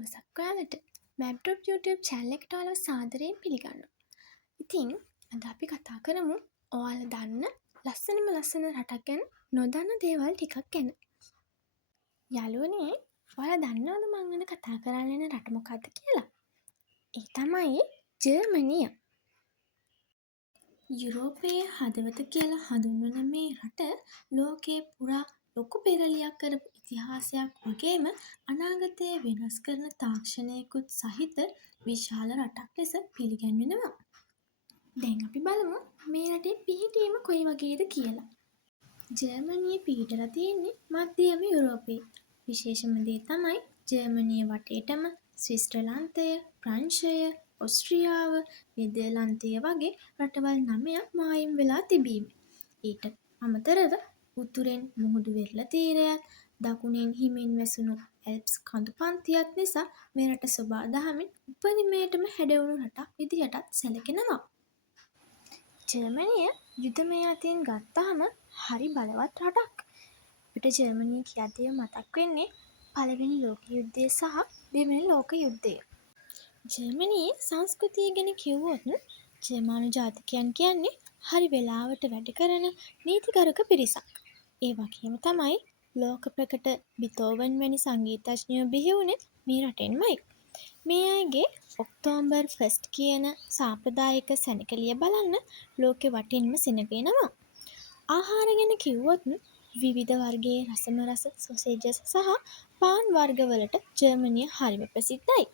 දවසක් ඔයාලට මැප්ඩොප් YouTube channel එකට ඔයාලව සාදරයෙන් පිළිගන්නවා. ඉතින් අද අපි කතා කරමු ඔයාලා දන්න ලස්සනම ලස්සන රටක් ගැන නොදන්න දේවල් ටිකක් ගැන. යාළුවනේ, ඔයාලා දන්නවද මං අද කතා කරන්න යන රට මොකක්ද කියලා? ඒ තමයි ජර්මනිය. යුරෝපයේ හදවත කියලා හඳුන්වන මේ රට ලෝකයේ පුරා ලොකු පෙරලියක් කරපු ඉතිහාසයක් වගේම අනාගතය වෙනස් කරන තාක්ෂණයකුත් සහිත විශාල රටක් ලෙස පිළිගැන්වෙනවා. දැන් අපි බලමු මේ රටේ පිහිටීම කොයි වගේද කියලා. ජර්මනිය පිහිටලා තියෙන්නේ මධ්‍යම යුරෝපයේ. විශේෂම දේ තමයි ජර්මනිය වටේටම ස්විට්සර්ලන්තය, ප්‍රංශය, ඔස්ට්‍රියාව, නෙදර්ලන්තය වගේ රටවල් 9ක් මායිම් වෙලා තිබීම. ඊට අමතරව උතුරෙන් මුහුදු වෙරළ තීරයත්, දකුණෙන් හිමින් වැසුණු ඇල්ප්ස් කඳු පන්තියත් නිසා මේ රට සොබා දහමින් උපරිමයටම හැඩවුණු රටක් විදිහටත් සැලකෙනවා. ජර්මනිය යුදමය අතින් ගත්තාම හරි බලවත් රටක්. අපිට ජර්මනිය කියද්දිම මතක් වෙන්නේ පළවෙනි ලෝක යුද්ධය සහ දෙවැනි ලෝක යුද්ධය. ජර්මනියේ සංස්කෘතිය ගැන කිව්වොත් ජර්මානු ජාතිකයන් කියන්නේ හරි වෙලාවට වැඩ කරන නීතිගරුක පිරිසක්. ඒ වගේම තමයි ලෝක ප්‍රකට බිතෝවන් වැනි සංගීතඥයෝ බිහි වුණේ මේ රටෙන්මයි. මේ අයගේ ඔක්තෝබර් ෆෙස්ට් කියන සාම්ප්‍රදායික සැණකෙළිය බලන්න ලෝකෙ වටින්ම සෙනගෙනවා. ආහාර ගැන කිව්වොත් විවිධ වර්ගයේ රසම රස සොසේජස් සහ පාන් වර්ගවලට ජර්මනිය හරිම ප්‍රසිද්ධයි.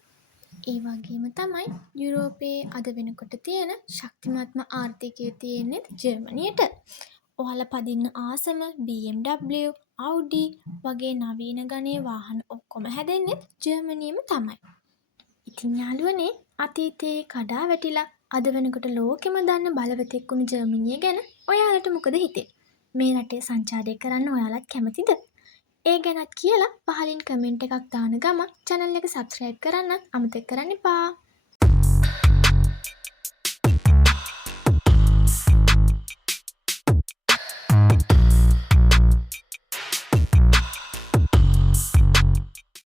ඒ වගේම තමයි යුරෝපයේ අද වෙනකොට තියෙන ශක්තිමත්ම ආර්ථිකය තියෙන්නේ ජර්මනියට. ඔයාලා පදින්න ආසම BMW, Audi වගේ නවීන ගණයේ වාහන ඔක්කොම හැදෙන්නේ ජර්මනියෙම තමයි. ඉතින් යාළුවනේ, අතීතයේ කඩා වැටිලා අද වෙනකොට ලෝකෙම දන්න බලවතෙක් වුණු ජර්මනිය ගැන ඔයාලට මොකද හිතෙන්නේ? මේ රටේ සංචාරය කරන්න ඔයාලත් කැමතිද? ඒ ගැනත් කියලා පහලින් කමෙන්ට් එකක් දාන ගමන් channel එක subscribe කරන්නත් අමතක කරන්න එපා.